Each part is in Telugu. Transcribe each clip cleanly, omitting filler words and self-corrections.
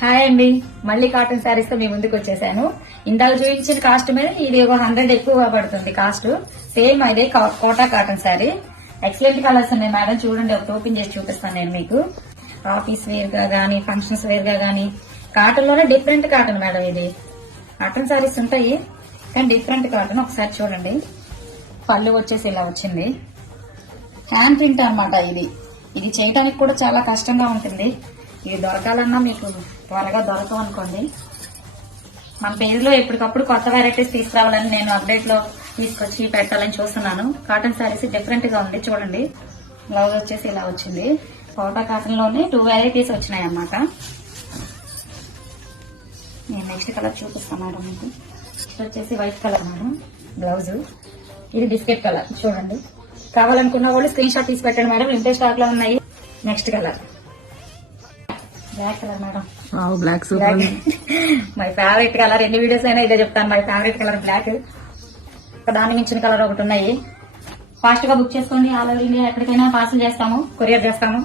హాయ్ అండి, మళ్ళీ కాటన్ శారీస్ తో మీ ముందుకు వచ్చేసాను. ఇందాక చూపించిన కాస్ట్ మీద ఇది ఒక 100 ఎక్కువగా పడుతుంది కాస్ట్. సేమ్ అదే Kota cotton sari. Excellent colours ఉన్నాయి మేడం, చూడండి ఒకటి ఓపెన్ చేసి చూపిస్తాను నేను మీకు. ఆఫీస్ వేర్ గా గానీ, ఫంక్షన్స్ వేర్ గా గానీ, కాటన్ లోనే డిఫరెంట్ కాటన్ మేడం. ఇది కాటన్ శారీస్ ఉంటాయి కానీ డిఫరెంట్ కాటన్. ఒకసారి చూడండి, పళ్ళు వచ్చేసి ఇలా వచ్చింది. హ్యాండ్ ప్రింట్ అన్నమాట. ఇది చేయడానికి కూడా చాలా కష్టంగా ఉంటుంది. ఇవి దొరకాలన్నా మీకు త్వరగా దొరకవు అనుకోండి. మన పేజ్ లో ఎప్పటికప్పుడు కొత్త వెరైటీస్ తీసుకురావాలని నేను అప్డేట్ లో తీసుకొచ్చి పెట్టాలని చూస్తున్నాను. కాటన్ శారీస్ డిఫరెంట్ గా ఉంది చూడండి. బ్లౌజ్ వచ్చేసి ఇలా వచ్చింది. కోటా కాటన్ లోనే 2 వెరైటీస్ వచ్చినాయి అన్నమాట. నేను నెక్స్ట్ కలర్ చూపిస్తాను మేడం మీకు. నెక్స్ట్ వచ్చేసి వైట్ కలర్ మేడం బ్లౌజ్. ఇది బిస్కెట్ కలర్ చూడండి. కావాలనుకున్న వాళ్ళు స్క్రీన్ షాట్ తీసి పెట్టండి మేడం, లిమిటెడ్ స్టాక్ లో ఉన్నాయి. Next colour black colour madam. Black my favourite colour. ఎన్ని వీడియోస్ అయినా ఇదే చెప్తాను, మై ఫేవరెట్ కలర్ బ్లాక్. దాన్ని మించిన కలర్ ఒకటి ఉన్నాయి. ఫాస్ట్ గా బుక్ చేసుకోండి. ఆల్ ఓవర్ ఇండియా ఎక్కడికైనా పార్సల్ చేస్తాము, కొరియర్ చేస్తాము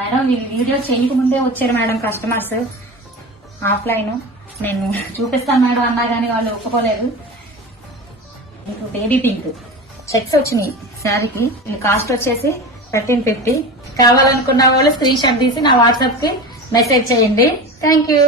మేడం. ఈ వీడియో చేయక ముందే వచ్చారు మేడం కస్టమర్స్ ఆఫ్లైన్. నేను చూపిస్తాను మేడం అన్నా గానీ వాళ్ళు ఒప్పుకోలేదు. మీకు బేబీ పింక్ చెక్స్ వచ్చినాయి శారీకి. ఈ కాస్ట్ వచ్చేసి 1350. కావాలనుకున్న వాళ్ళు స్క్రీన్ షాట్ తీసి నా వాట్సాప్ కి మెసేజ్ చేయండి. Thank you.